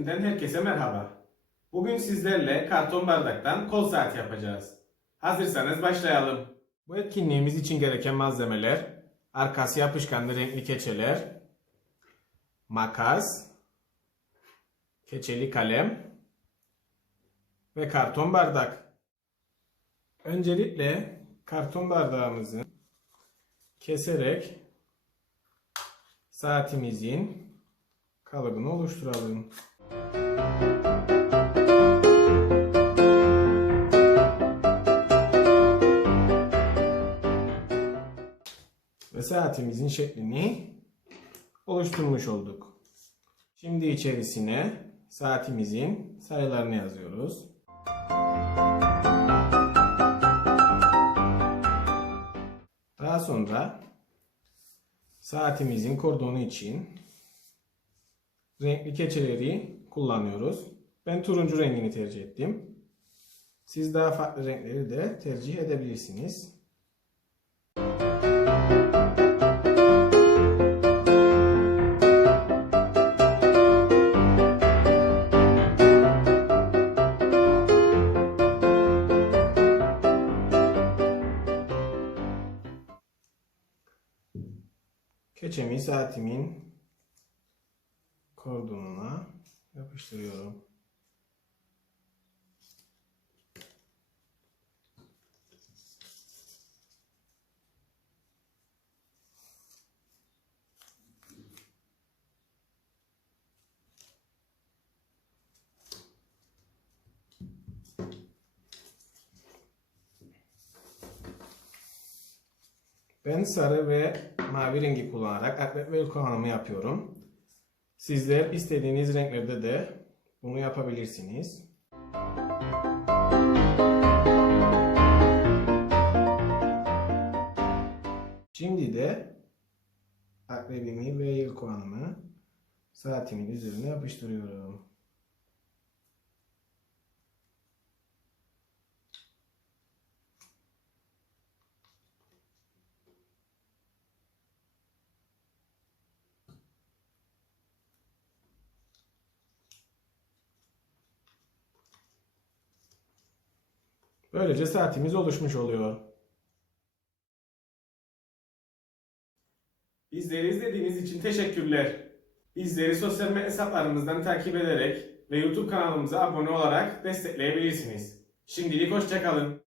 eğitiminden herkese merhaba. Bugün sizlerle karton bardaktan kol saati yapacağız. Hazırsanız başlayalım. Bu etkinliğimiz için gereken malzemeler arkası yapışkanlı renkli keçeler, makas, keçeli kalem ve karton bardak. Öncelikle karton bardağımızı keserek saatimizin kalıbını oluşturalım. Ve saatimizin şeklini oluşturmuş olduk. Şimdi içerisine saatimizin sayılarını yazıyoruz. Daha sonra saatimizin kordonu için renkli keçeleri kullanıyoruz. Ben turuncu rengini tercih ettim. Siz daha farklı renkleri de tercih edebilirsiniz. Keçemi saatimin kordonuna yapıştırıyorum. Ben sarı ve mavi rengi kullanarak akrep ve kullanımı yapıyorum. Sizler istediğiniz renklerde de bunu yapabilirsiniz. Şimdi de akrebimi ve yıl kullanımı saatimin üzerine yapıştırıyorum. Böylece saatimiz oluşmuş oluyor. Bizleri izlediğiniz için teşekkürler. Bizleri sosyal medya hesaplarımızdan takip ederek ve YouTube kanalımıza abone olarak destekleyebilirsiniz. Şimdilik hoşçakalın.